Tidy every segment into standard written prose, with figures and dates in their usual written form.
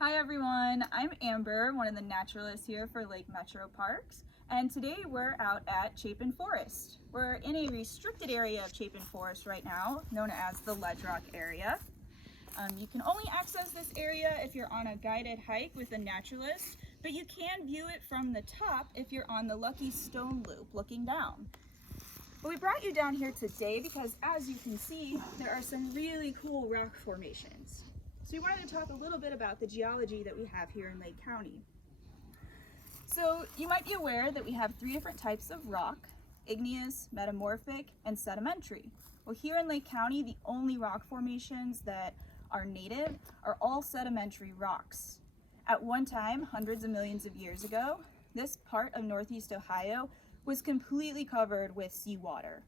Hi everyone, I'm Amber, one of the naturalists here for Lake Metro Parks, and today we're out at Chapin Forest. We're in a restricted area of Chapin Forest right now, known as the Ledge Rock area. You can only access this area if you're on a guided hike with a naturalist, but you can view it from the top if you're on the Lucky Stone Loop looking down. But we brought you down here today because, as you can see, there are some really cool rock formations. So we wanted to talk a little bit about the geology that we have here in Lake County. So you might be aware that we have three different types of rock: igneous, metamorphic, and sedimentary. Well, here in Lake County, the only rock formations that are native are all sedimentary rocks. At one time, hundreds of millions of years ago, this part of Northeast Ohio was completely covered with seawater.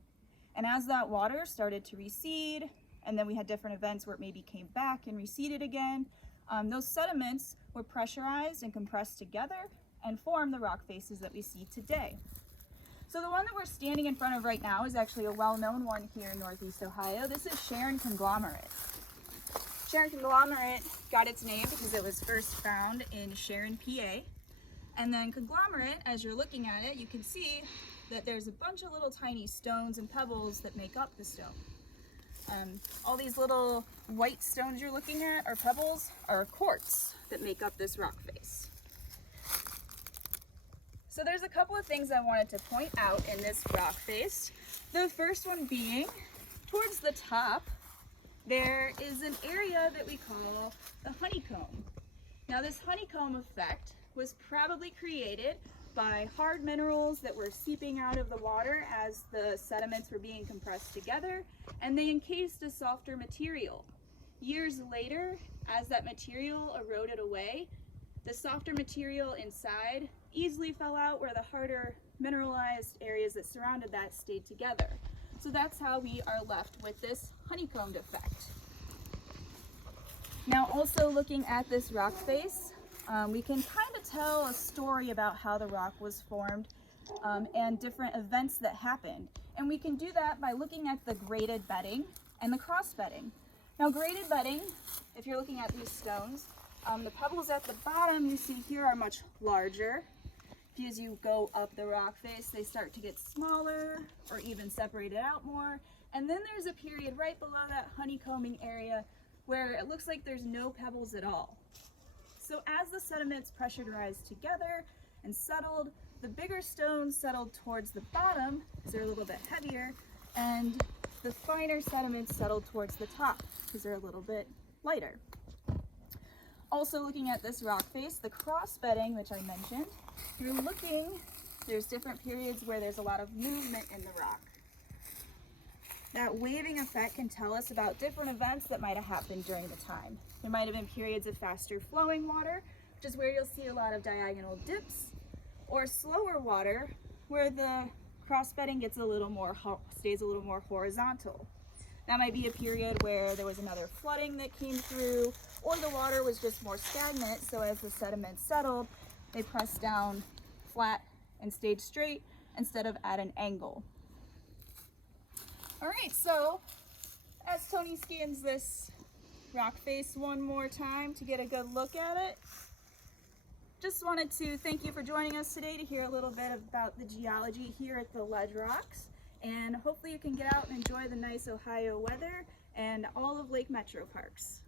And as that water started to recede, and then we had different events where it maybe came back and receded again, those sediments were pressurized and compressed together and formed the rock faces that we see today. So the one that we're standing in front of right now is actually a well-known one here in Northeast Ohio. This is Sharon conglomerate. Sharon conglomerate got its name because it was first found in Sharon, PA. And then conglomerate, as you're looking at it, you can see that there's a bunch of little tiny stones and pebbles that make up the stone. All these little white stones you're looking at, or pebbles, are quartz that make up this rock face. So there's a couple of things I wanted to point out in this rock face. The first one being, towards the top, there is an area that we call the honeycomb. Now this honeycomb effect was probably created by hard minerals that were seeping out of the water as the sediments were being compressed together, and they encased a softer material. Years later, as that material eroded away, the softer material inside easily fell out where the harder mineralized areas that surrounded that stayed together. So that's how we are left with this honeycombed effect. Now, also looking at this rock face, we can kind of tell a story about how the rock was formed and different events that happened. And we can do that by looking at the graded bedding and the cross bedding. Now, graded bedding, if you're looking at these stones, the pebbles at the bottom you see here are much larger. As you go up the rock face, they start to get smaller or even separated out more. And then there's a period right below that honeycombing area where it looks like there's no pebbles at all. So as the sediments pressurized together and settled, the bigger stones settled towards the bottom because they're a little bit heavier, and the finer sediments settled towards the top because they're a little bit lighter. Also looking at this rock face, the cross bedding, which I mentioned, you're looking, there's different periods where there's a lot of movement in the rock. That waving effect can tell us about different events that might have happened during the time. There might have been periods of faster flowing water, which is where you'll see a lot of diagonal dips, or slower water, where the cross bedding gets stays a little more horizontal. That might be a period where there was another flooding that came through, or the water was just more stagnant, so as the sediments settled, they pressed down flat and stayed straight instead of at an angle. All right, so as Tony scans this rock face one more time to get a good look at it, just wanted to thank you for joining us today to hear a little bit about the geology here at the Ledge Rocks, and hopefully you can get out and enjoy the nice Ohio weather and all of Lake Metro Parks.